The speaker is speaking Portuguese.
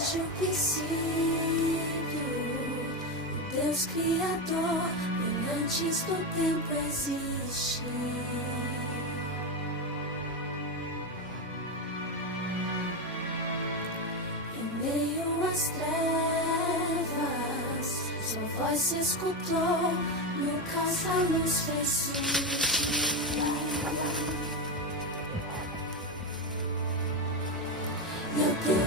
Desde o princípio, o Deus Criador, bem antes do tempo existir. Em meio às trevas, sua voz se escutou, no caos a luz fez surgir. E o teu